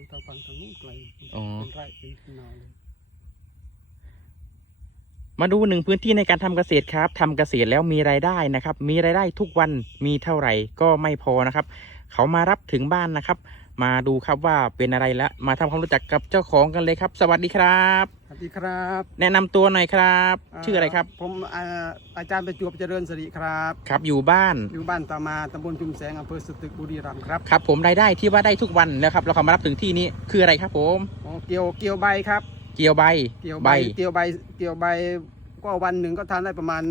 อยู่ทางฝั่งทางนู้นไกลอ๋อ เป็นไร่เป็นนาเลยมาดูหนึ่งพื้นที่ในการทำเกษตรครับทำเกษตรแล้วมีรายได้นะครับ มีรายได้ทุกวันมีเท่าไหร่ก็ไม่พอนะครับ เขามารับถึงบ้านนะครับ มาดูครับว่าเป็นอะไรและมาทำความรู้จักกับเจ้าของกันเลยครับ สวัสดีครับ สวัสดีครับแนะนำตัวหน่อยครับ ชื่ออะไรครับ ผมอ่าอาจารย์ประจวบเจริญสิริครับ ครับอยู่บ้านอยู่บ้านตามาตำบลจุมแสงอำเภอสตึกบุรีรัมย์ครับครับ ผมรายได้ที่ว่าได้ทุกวันแล้วครับ เราเขามารับถึงที่นี้คืออะไรครับผม อ๋อเกี่ยวเกี่ยวใบครับ เกี่ยวใบเกี่ยวใบเกี่ยวใบเกี่ยวใบก็วันหนึ่งก็ทานได้ประมาณ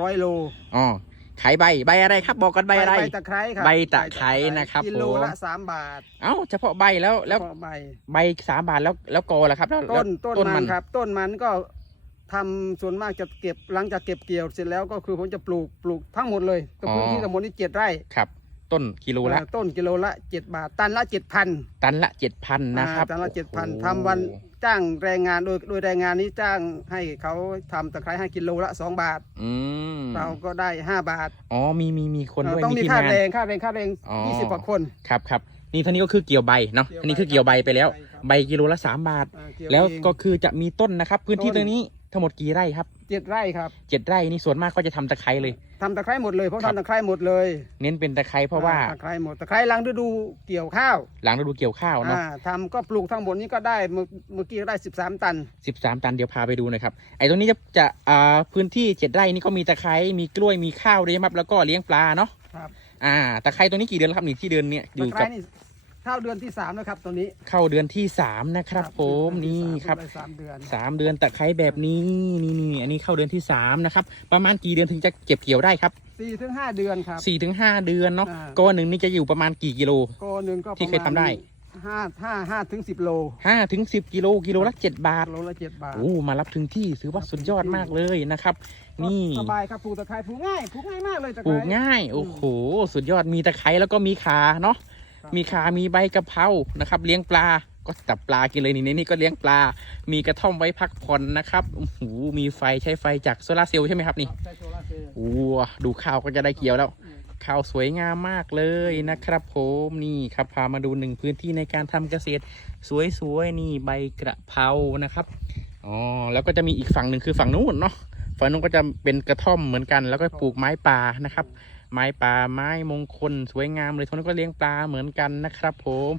ร้อยโลอ๋อ ขายใบใบอะไรครับ บอกกันใบอะไร ใบตะไคร้ครับใบตะไคร้นะครับกิโลผมละสามบาท เอ้าเฉพาะใบแล้วแล้วเฉพาะใบใบสามบาทแล้วแล้วกอล่ะครับแล้วต้นแล้วต้นมันครับ ต้นมันก็ทำส่วนมากจะเก็บหลังจากเก็บเกี่ยวเสร็จแล้วก็คือผมจะปลูกปลูกทั้งหมดเลยตัวพื้นที่ทั้งหมดนี่เจ็ดไร่ครับ ต้นกิโลละเอ่อต้นกิโลละเจ็ดบาท ตันละเจ็ดพันตันละเจ็ดพันนะครับตันละเจ็ดพันโอ้โหทำวัน จ้างแรงงานโดยโดยแรงงานนี้จ้างให้เขาทำตะไคร้ให้กิโลละสองบาท อืมเราก็ได้ห้าบาทอ๋อมีมีมีคนด้วยเอ่อต้องมีทีค่างานแรงค่าแรงค่าแรงอ๋อยี่สิบกว่าคนครับครับนี่ท่านี้ก็คือเกี่ยวใบเนาะเกี่ยวใบอันนี้คือเกี่ยวใบไปแล้ว ใบครับใบกิโลละสามบาทเอ่อเกี่ยแล้วเองก็คือจะมีต้นนะครับ พื้นที่ต้นตรงนี้ ทั้งหมดกี่ไร่ครับเจ็ดไร่ครับเจ็ดไร่นี่ส่วนมากก็จะทำตะไคร้เลย ทำตะไคร้หมดเลยเพราะครับ ทำตะไคร้หมดเลยเน้นเป็นตะไคร้เพราะว่าตะไคร้หมดตะไคร้หลังฤดูเกี่ยวข้าวหลังฤดูเกี่ยวข้าวเนาะอ่าทำก็ปลูกทั้งหมดนี้ก็ได้เมื่อเมื่อกี้ก็ได้สิบสามตัน สิบสามตันเดี๋ยวพาไปดูหนะครับไอ้ตรงนี้จะจะอ่าพื้นที่เจ็ดไร่นี่ก็มีตะไคร้มีกล้วยมีข้าวด้วยครับแล้วก็เลี้ยงปลาเนาะครับ อ่าตะไคร้ตัวนี้กี่เดือนแล้วครับนี่ที่เดือนเนี่ยอตะยู่ไคร้กับนี่ เข้าเดือนที่สามแล้วครับตัวนี้ เข้าเดือนที่สามนะครับผมนี่ครับได้สามเดือนสามเดือนตะไคร้แบบนี้นี่นี่อันนี้เข้าเดือนที่สามนะครับประมาณกี่เดือนถึงจะเก็บเกี่ยวได้ครับสี่ถึงห้าเดือนครับ สี่ถึงห้าเดือนเนาะอ่า ก้อนหนึ่งนี่จะอยู่ประมาณกี่กิโล โกหนึ่งก็ที่เคยทำได้ ห้าห้าห้าถึงสิบโลห้าถึงสิบกิโลกิโลละเจ็ดบาทโลละเจ็ดบาท โอ้มารับถึงที่ถือว่าสุดยอดมากเลยนะครับ นี่ สบายครับปลูกตะไคร้ปลูกง่ายปลูกง่ายมากเลยตะไคปลูร้กง่าย โอ้โห สุดยอดมีตะไคร้แล้วก็มีขาเนาะครับ มีขามีใบกะเพรานะครับ เลี้ยงปลาก็จับปลากินเลยนี่ในนี่ก็เลี้ยงปลา มีกระท่อมไว้พักผ่อนนะครับโอ้โหมีไฟใช้ไฟจากโซลาร์เซลล์ใช่ไหมครับนี่ใช้โซลาร์เซลล์โอ้ดูข้าวก็จะได้เกี่ยวแล้ว ข้าวสวยงามมากเลยนะครับผมนี่ครับพามาดูหนึ่งพื้นที่ในการทำเกษตร สวยๆนี่ใบกระเพรานะครับอ๋อแล้วก็จะมีอีกฝั่งหนึ่งคือฝั่งนู้นเนาะฝั่งนู้นก็จะเป็นกระท่อมเหมือนกัน แล้วก็ปลูกไม้ป่านะครับ ไม้ป่าไม้มงคลสวยงามเลยทุกคนก็เลี้ยงปลาเหมือนกันนะครับผม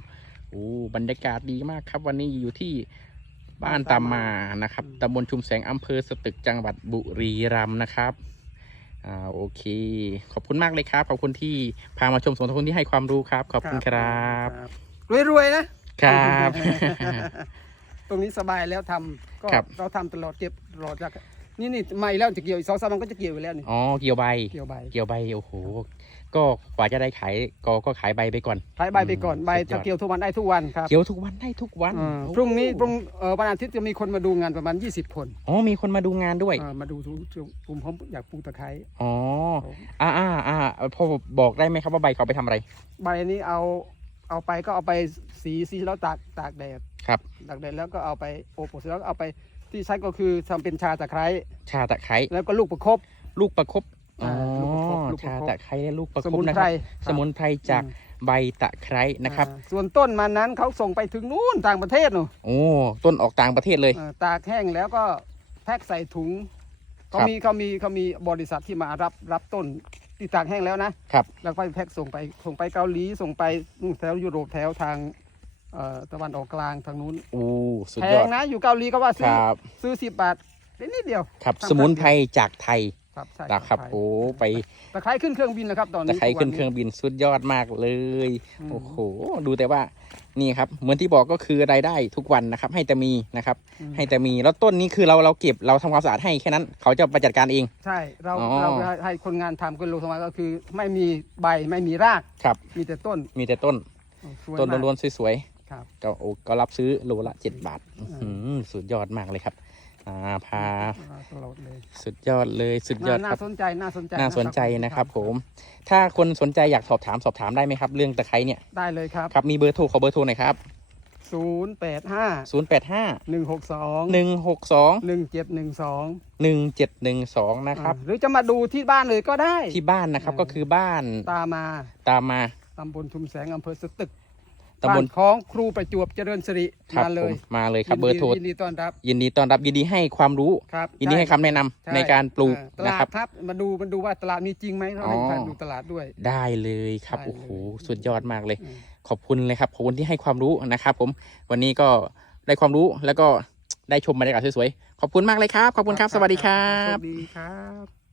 โอ้บรรยากาศดีมากครับ วันนี้อยู่ที่บ้านตามมานะครับตำบลชุมแสงอำเภอสตึกจังหวัดบุรีรัมย์นะครับอ่าโอเค ขอบคุณมากเลยครับขอบคุณที่พามาชมสวนขอบคุณที่ให้ความรู้ครับ ขอบคุณครับ รวยๆนะ ครับ ตรงนี้สบายแล้วทำก็ครับ เราทำตลอดเก็บตลอดจาก นี่นี่ไม่แล้วจะเกี่ยวอีกสองสามวันก็จะเกี่ยวอยู่แล้วนี่อ๋อเกี่ยวใบ เกี่ยวใบเกี่ยวใบโอ้โหก็กว่าจะได้ขายก็ก็ขายใบไปก่อน ขายใบไปก่อนอืมใบสุดยจะอดเกี่ยวทุกวันได้ทุกวันครับเกี่ยวทุกวันได้ทุกวันอ่าโอ้พรุ่งนี้พรุ่งเอ่อวันอาทิตย์จะมีคนมาดูงานประมาณ 20 คนอ๋อมีคนมาดูงานด้วยเอ่อมาดูทุกกลุ่มผมอยากปลูกตะไคร้อ๋ออ่าอ่าอ่าพอบอกได้ไหมครับว่าใบเขาไปทำอะไร ใบนี้เอาเอาไปก็เอาไปสีสีแล้วตากตากแดดครับตากแดดแล้วก็เอาไปอบเสร็จแล้วก็เอาไป ที่ใช้ก็คือทำเป็นชาตะไคร้ชาตะไคร้แล้วก็ลูกประคบ ลูกประคบอ๋ออ่าลูกประคบลูกประชาคบตะไคร้และลูกประสคบมุนนะไพครรับสมุนไพรจากอืมใบตะไคร้นะครับ อ่าส่วนต้นมันนั้นเขาส่งไปถึงนู่นต่างประเทศนู่นโอ้ต้นออกต่างประเทศเลยเอ่อตากแห้งแล้วก็แพ็คใส่ถุงเขาครับมีเขามีเขามีบริษัทที่มารับรับต้นที่ตากแห้งแล้วนะ ครับ แล้วก็แพ็คส่งไปส่งไปเกาหลีส่งไปนู่นแถวยุโรปแถวทาง เอ่อตะวันออกกลางทางนู้นโอ้สุดแพยองดนะอยู่เกาหลีก็ว่าคซื้อรับ ซื้อสิบบาทได้นิดเดียวครับทางสมุนไพรจากไทยครับใช่นะครับใช่โอ้ไปตะไคร้ขึ้นเครื่องบินแล้วครับตอนตะนี้ไคร้ขึ้นทุกวัเครื่องบินสุดยอดมากเลยอืมโอ้โหดูแต่ว่านี่ครับเหมือนที่บอกก็คือรายได้ทุกวันนะครับ ให้แต่มีนะครับ อืมให้แต่มีแล้วต้นนี้คือเราเราเก็บเราทำความสะอาดให้แค่นั้น เขาจะไปจัดการเอง ใช่เราอ๋อ เราให้ให้คนงานทำก็ลงสมาก็คือ ไม่มีใบไม่มีราก ครับ มีแต่ต้นมีแต่ต้นสวยต้นมากล้วนๆสวย ครับๆก็โอ้ก็รับซื้อโลละเจ็ดบาทอืมอื้อหือสุดยอดมากเลยครับ อ่าพาตลอดเลยสุดยอดเลยสุดยอดคน่ารับ สนใจน่าสนใจน่าสนใจนะครับผม ถ้าคนสนใจอยากสอบถามสอบถามได้ไหมครับ เรื่องตะไคร้เนี่ยได้เลยครับครับมีเบอร์โทรขอเบอร์โทรหน่อยครับศูนย์แปดห้า085หนึ่งหกสอง162 หนึ่งเจ็ดหนึ่งสอง1712 นะครับหรือจะมาดูที่บ้านเลยก็ได้ ที่บ้านนะครับอ่า ก็คือบ้านตามมาตามมาตำบลชุมแสงอำเภอสตึก ตำบลบ้านของครูประจวบเจริญสิริครับมาเลผมยมาเลยครับนเบอร์โทรยินดีต้อนรับยินดีต้อนรับยินดีให้ความรู้ ครับยินดีให้คำแนะนำช่ในการปลูกเออตนะลาครัดบครับมาดูมันดูว่าตลาดมีจริงไหมเราอ๋อให้ท่านดูตลาดด้วย ได้เลยครับได้โอ้โหเลยสุดยอดมากเลย อืม ขอบคุณเลยครับขอบคุณที่ให้ความรู้นะครับ ผมวันนี้ก็ได้ความรู้แล้วก็ได้ชมบรรยากาศสวยๆขอบคุณมากเลยครับ ขอบคุณครับสวัสดีครัสบวัสดีครับ